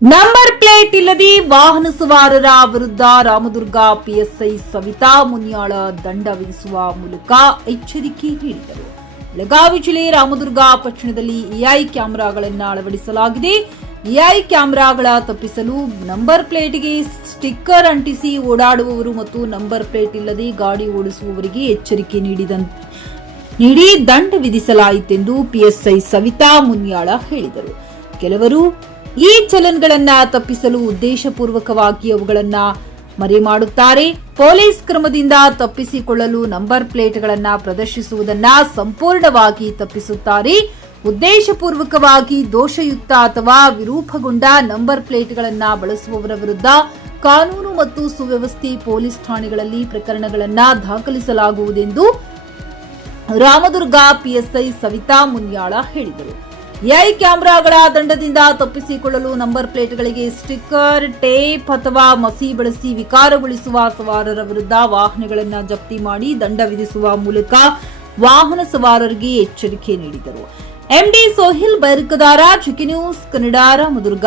Number plate ಇಲ್ಲದೆ ವಾಹನ ಸವಾರರ ವಿರುದ್ಧ ರಾಮದುರ್ಗ ಪಿಎಸ್ಐ ಸವಿತಾ ಮುನಿಯಾಳ ದಂಡ ವಿಧಿಸುವ ಮೂಲಕ ಎಚ್ಚರಿಕೆ ನೀಡಿದರು. ಬೆಳಗಾವಿ ಜಿಲ್ಲೆ ರಾಮದುರ್ಗ ಪಟ್ಟಣದಲ್ಲಿ ಎಐ ಕ್ಯಾಮೆರಾಗಳನ್ನು ಅಳವಡಿಸಲಾಗಿದೆ. ಎಐ ಕ್ಯಾಮೆರಾಗಳ ತಪ್ಪಿಸಲು ನಂಬರ್ ಪ್ಲೇಟ್ಗೆ ಸ್ಟಿಕ್ಕರ್ ಅಂಟಿಸಿ ಓಡಾಡುವವರು ಮತ್ತು ನಂಬರ್ ಪ್ಲೇಟ್ ಇಲ್ಲದೆ ಗಾಡಿ ಓಡಿಸುವವರಿಗೆ ಎಚ್ಚರಿಕೆ ನೀಡಿ ದಂಡ ವಿಧಿಸಲಾಯಿತೆಂದು ಪಿಎಸ್ಐ ಸವಿತಾ ಮುನಿಯಾಳ ಹೇಳಿದರು. ಕೆಲವರು ಈ ಚಲನ್ಗಳನ್ನ ತಪ್ಪಿಸಲು ಉದ್ದೇಶಪೂರ್ವಕವಾಗಿ ಅವುಗಳನ್ನ ಮರೆಮಾಡುತ್ತಾರೆ. ಪೊಲೀಸ್ ಕ್ರಮದಿಂದ ತಪ್ಪಿಸಿಕೊಳ್ಳಲು ನಂಬರ್ ಪ್ಲೇಟ್ಗಳನ್ನು ಪ್ರದರ್ಶಿಸುವುದನ್ನ ಸಂಪೂರ್ಣವಾಗಿ ತಪ್ಪಿಸುತ್ತಾರೆ. ಉದ್ದೇಶಪೂರ್ವಕವಾಗಿ ದೋಷಯುಕ್ತ ಅಥವಾ ವಿರೂಪಗೊಂಡ ನಂಬರ್ ಪ್ಲೇಟ್ಗಳನ್ನು ಬಳಸುವವರ ವಿರುದ್ಧ ಕಾನೂನು ಮತ್ತು ಸುವ್ಯವಸ್ಥೆ ಪೊಲೀಸ್ ಠಾಣೆಗಳಲ್ಲಿ ಪ್ರಕರಣಗಳನ್ನು ದಾಖಲಿಸಲಾಗುವುದೆಂದು ರಾಮದುರ್ಗ ಪಿಎಸ್ಐ ಸವಿತಾ ಮುನಿಯಾಳ ಹೇಳಿದರು. ಎಐ ಕ್ಯಾಮೆರಾಗಳ ದಂಡದಿಂದ ತಪ್ಪಿಸಿಕೊಳ್ಳಲು ನಂಬರ್ ಪ್ಲೇಟ್ಗಳಿಗೆ ಸ್ಟಿಕ್ಕರ್, ಟೇಪ್ ಅಥವಾ ಮಸಿ ಬಳಸಿ ವಿಕಾರಗೊಳಿಸುವ ಸವಾರರ ವಿರುದ್ಧ ವಾಹನಗಳನ್ನು ಜಪ್ತಿ ಮಾಡಿ ದಂಡ ವಿಧಿಸುವ ಮೂಲಕ ವಾಹನ ಸವಾರರಿಗೆ ಎಚ್ಚರಿಕೆ ನೀಡಿದರು. MD Sohail Bairakdar, GK news Kannada, Ramdurg.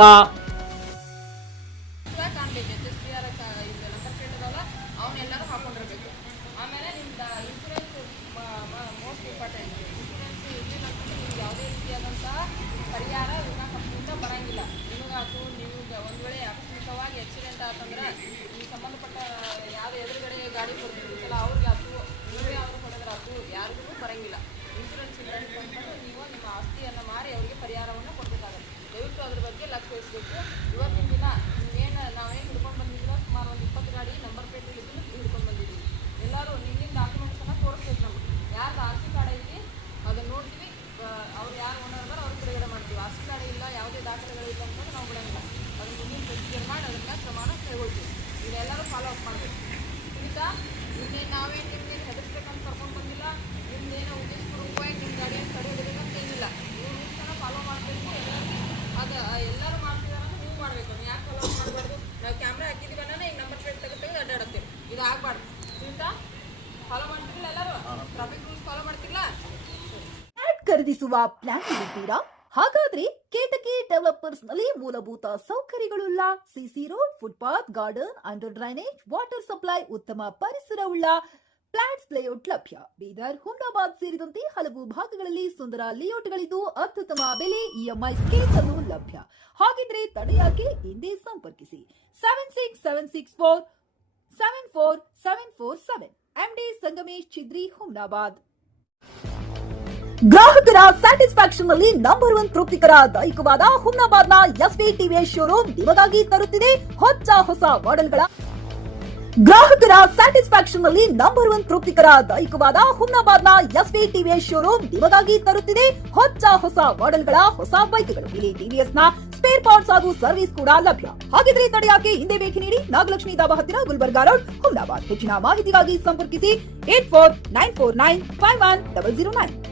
ಪರಿಹಾರ ಕಂಪ್ನಿಯಿಂದ ಬರಂಗಿಲ್ಲ. ನಿಮಗಾತು ನೀವು ಒಂದು ವೇಳೆ ಆಕಸ್ಮಿಕವಾಗಿ ಆಕ್ಸಿಡೆಂಟ್ ಆತಂದ್ರೆ ಈ ಸಂಬಂಧಪಟ್ಟ ಯಾವ ಎದುರುಗಡೆ ಗಾಡಿ ಕೊಡ್ತಿರ್ತಿಲ್ಲ ಅವ್ರಿಗೆ ಆತು, ನೀವೇ ಅವ್ರು ಹೊಡೆದ್ರಾತು, ಯಾರಿಗೂ ಬರಂಗಿಲ್ಲ. ಇನ್ಶೂರೆನ್ಸ್ ಇದ್ದಂತ ಅಂದ್ಕೊಂಡು ನೀವು ನಿಮ್ಮ ಆಸ್ತಿಯನ್ನು ಮಾರಿ ಅವರಿಗೆ ಪರಿಹಾರವನ್ನು ಕೊಡಬೇಕಾಗುತ್ತೆ. ದಯವಿಟ್ಟು ಅದ್ರ ಬಗ್ಗೆ ಲಕ್ಷ್ಯ ವಹಿಸಬೇಕು. ಇವತ್ತಿನ ದಿನ ನಾವೇನು ಹಿಡ್ಕೊಂಡು ಬಂದಿದ್ದೀರ, ಸುಮಾರು ಒಂದು 20 ಗಾಡಿ ನಂಬರ್ ಪ್ಲೇಟ್ ಹಿಡಿದು ಹಿಡ್ಕೊಂಡು ಬಂದಿದ್ದೀವಿ. ಎಲ್ಲರೂ ನಿಮ್ಮ ಡಾಕ್ಯುಮೆಂಟ್ಸನ್ನು ತೋರಿಸ್ಬೇಕು. ನಮ್ಗೆ ಯಾರ್ದು ಆರ್ ಸಿ ಕಾರ್ಡ್ ಐತಿ ಅದನ್ನು ನೋಡ್ತೀವಿ, ಅವ್ರು ಯಾರು ಓನರ್ ಅದಾರ ಅವ್ರಿಗೆ ಬಿಡುಗಡೆ ಮಾಡ್ತೀವಿ. ಆಸ್ತಿ ಕಾರ್ಡ್ ಇಲ್ಲ, ಯಾವುದೇ ದಾಖಲೆಗಳಿಲ್ಲ ಅಂತಂದ್ರೆ ನಾವು ಬಿಡೋಂಗಿಲ್ಲ. ಅದನ್ನು ಮುಂದಿನ ಪ್ರೊಸೀಜರ್ ಮಾಡಿ ಅದನ್ನ ಕ್ರಮನ ಕೈಗೊಳ್ತೀವಿ. ಇದೆಲ್ಲರೂ ಫಾಲೋ ಅಪ್ ಮಾಡಬೇಕು. ಈಗ ಇನ್ನೇನು ನಾವೇನು ನಿಮ್ಗೇನು ಹೆದರ್ಸ್ಬೇಕಂತ ಕರ್ಕೊಂಡು ಬಂದಿಲ್ಲ. ನಿಮ್ದೇನೋ ಉದ್ದೇಶಪೂರ್ವಕವಾಗಿ ನಿಮ್ಮ ಗಾಡಿಯನ್ನು ತಡೆ ಹಿಡಿಬೇಕಂತ ಏನಿಲ್ಲ. ನೀವು ರೂಲ್ಸನ್ನು ಫಾಲೋ ಮಾಡಬೇಕು. ಅದು ಎಲ್ಲರೂ ಮಾಡ್ತಿದಾರೆ ಅಂದ್ರೆ ನೀವು ಮಾಡಬೇಕು. ನೀವು ಯಾಕೆ ಫಾಲೋ ಮಾಡಬಾರ್ದು? ನಾವು ಕ್ಯಾಮ್ರಾ ಹಾಕಿದ್ದೀವನ್ನ ಈಗ ನಂಬರ್ ಪ್ಲೇಟ್ ತೆಗೆದು ಅಡ್ಡಾಡುತ್ತೇವೆ. ಇದು ಆಗಬಾರ್ದು. ಈಗ ಫಾಲೋ ಮಾಡ್ತಿರಲಿಲ್ಲ, ಎಲ್ಲರೂ ಟ್ರಾಫಿಕ್ ರೂಲ್ಸ್ ಫಾಲೋ ಮಾಡ್ತಿರಲ್ಲ. ಖರೀದಿಸುವ ಪ್ಲಾನ್ ಇರುತ್ತೀರಾ? ಹಾಗಾದ್ರೆ ಕೇತಕಿ ಡೆವಲಪರ್ಸ್ ನಲ್ಲಿ ಮೂಲಭೂತ ಸೌಕರ್ಯಗಳುಳ್ಳ CC road, footpath, garden, under drainage, water supply, ಉತ್ತಮ ಪರಿಸರವುಳ್ಳ ಫ್ಲಾಟ್ಸ್ ಲೇಔಟ್ ಲಭ್ಯ. ಬೀದರ್, ಹುಮ್ನಾಬಾದ್ ಸೇರಿದಂತೆ ಹಲವು ಭಾಗಗಳಲ್ಲಿ ಸುಂದರ ಲೇಔಟ್ಗಳಿದ್ದು ಅತ್ಯುತ್ತಮ ಬೆಲೆ, ಇಎಂಐ ಸ್ಕೀಮ್ಸ್ ಅನ್ನು ಲಭ್ಯ. ಹಾಗಿದ್ರೆ ತಡೆಯಾಕೆ? ಹಿಂದೆ ಸಂಪರ್ಕಿಸಿ 7676474747. ಎಂಡಿ ಸಂಗಮೇಶ್ ಚಿದ್ರಿ, ಹುಮ್ನಾಬಾದ್. ಗ್ರಾಹಕರ ಸ್ಯಾಟಿಸ್ಫ್ಯಾಕ್ಷನ್ ನಲ್ಲಿ ನಂಬರ್ 1 ತೃಪ್ತಿಕರ ದಾಯಕವಾದ ಹುಮ್ನಾಬಾದ್ನ ಎಸ್ವಿ ಟಿವಿಎಸ್ ಶೋರೂಮ್ ನಿಮಗಾಗಿ ತರುತ್ತಿದೆ ಹೊಸ ಮಾಡೆಲ್ಗಳ. ಗ್ರಾಹಕರ ಸ್ಯಾಟಿಸ್ಫ್ಯಾಕ್ಷನ್ ನಲ್ಲಿ ನಂಬರ್ 1 ತೃಪ್ತಿಕರ ದಾಯಕವಾದ ಹುಮ್ನಾಬಾದ್ನ ಎಸ್ವಿ ಟಿವಿಎಸ್ ಶೋರೂಮ್ ನಿಮಗಾಗಿ ತರುತ್ತಿದೆ ಹೊಸ ಮಾಡೆಲ್ಗಳ ಹೊಸ ಬೈಕ್ಗಳು. ಇಲ್ಲಿ ಟಿವಿಎಸ್ ನ ಸ್ಪೇರ್ ಪಾರ್ಟ್ಸ್ ಹಾಗೂ ಸರ್ವಿಸ್ ಕೂಡ ಲಭ್ಯ. ಹಾಗಿದ್ರೆ ತಡೆಯಾಕೆ? ಹಿಂದೆ ಭೇಟಿ ನೀಡಿ. ನಾಗಲಕ್ಷ್ಮಿ ದಾಬಾ ಹತ್ತಿರ, ಗುಲ್ಬರ್ಗಾ ರೋಡ್, ಹುಮ್ನಾಬಾದ್. ಹೆಚ್ಚಿನ ಮಾಹಿತಿಗಾಗಿ ಸಂಪರ್ಕಿಸಿ 8494951009.